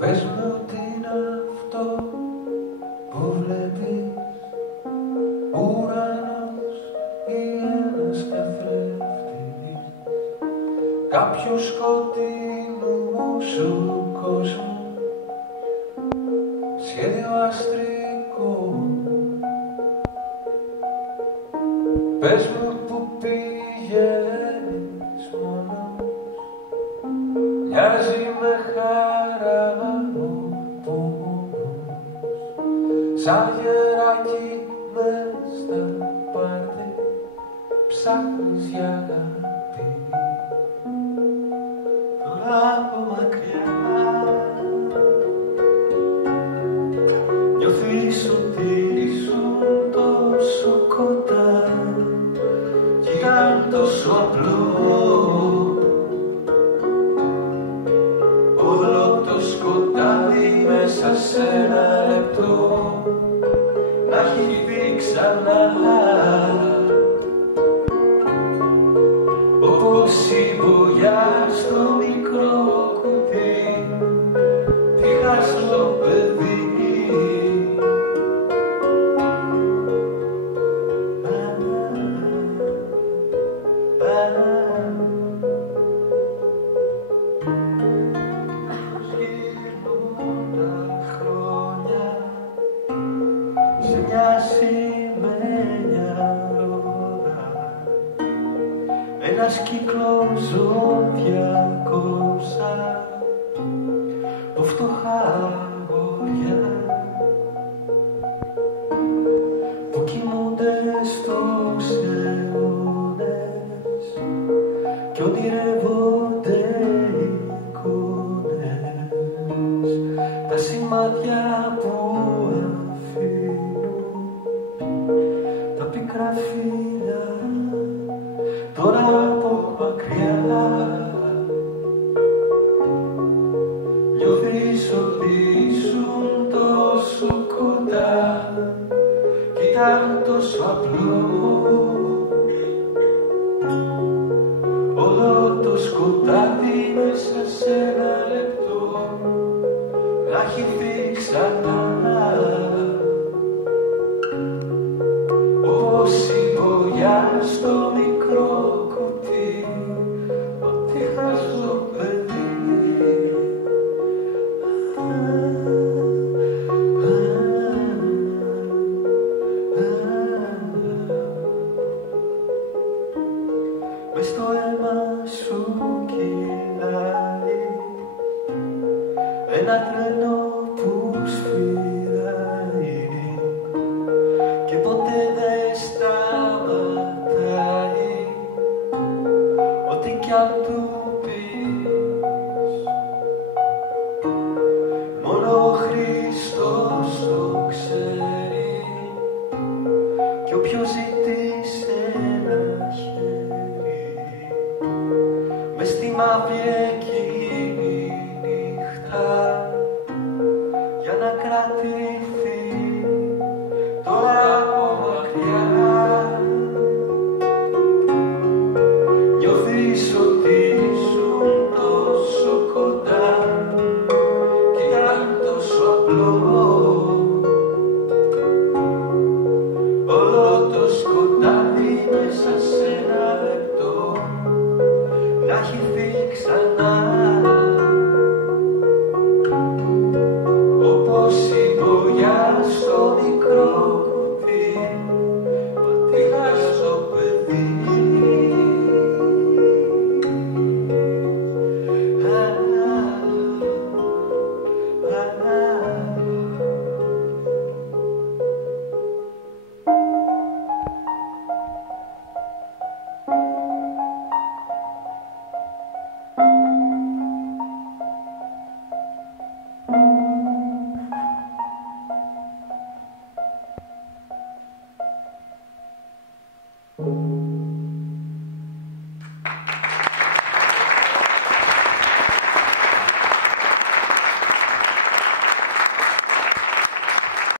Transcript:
Πες μου τι είναι αυτό που βλέπεις, ουρανός ή ένας καθρέφτης κάποιου σκοτεινού σου κόσμου, σχέδιο αστρικό. Πες μου που πηγαίνεις μόνος, μοιάζει με χαρά ο πόνος, σαν γεράκι μες στα πάρτι ψάχνεις για αγάπη. Τώρα από μακριά νιώθεις ότι ήσουν τόσο κοντά κι ήταν τόσο απλό όλο το σκοτάδι μέσα σε ένα λεπτό να έχει δει ξανά όπως η μπογιά στο μικρό κουτί, τι χάσω παιδί. Γυρνούν τα χρόνια σε μια σημαίνια ρόδα, ένας κύκλος ζωδιακός από φτωχά αγόρια που κοιμούνται στους αιώνες κι ονειρεύονται εικόνες, τα σημάδια που αφήνουν τα πικρά φύλλα τώρα από μακριά. Νιώθεις ότι ήσουν τόσο κοντά κι ήταν τόσο απλό όλο το σκοτάδι μέσα σε ένα λεπτό να έχει δει ξανά όπως η μπογιά στο μικρό κουτί, ό,τι χάζω παιδί. Μες στο αίμα σου κυλάει ένα τρένο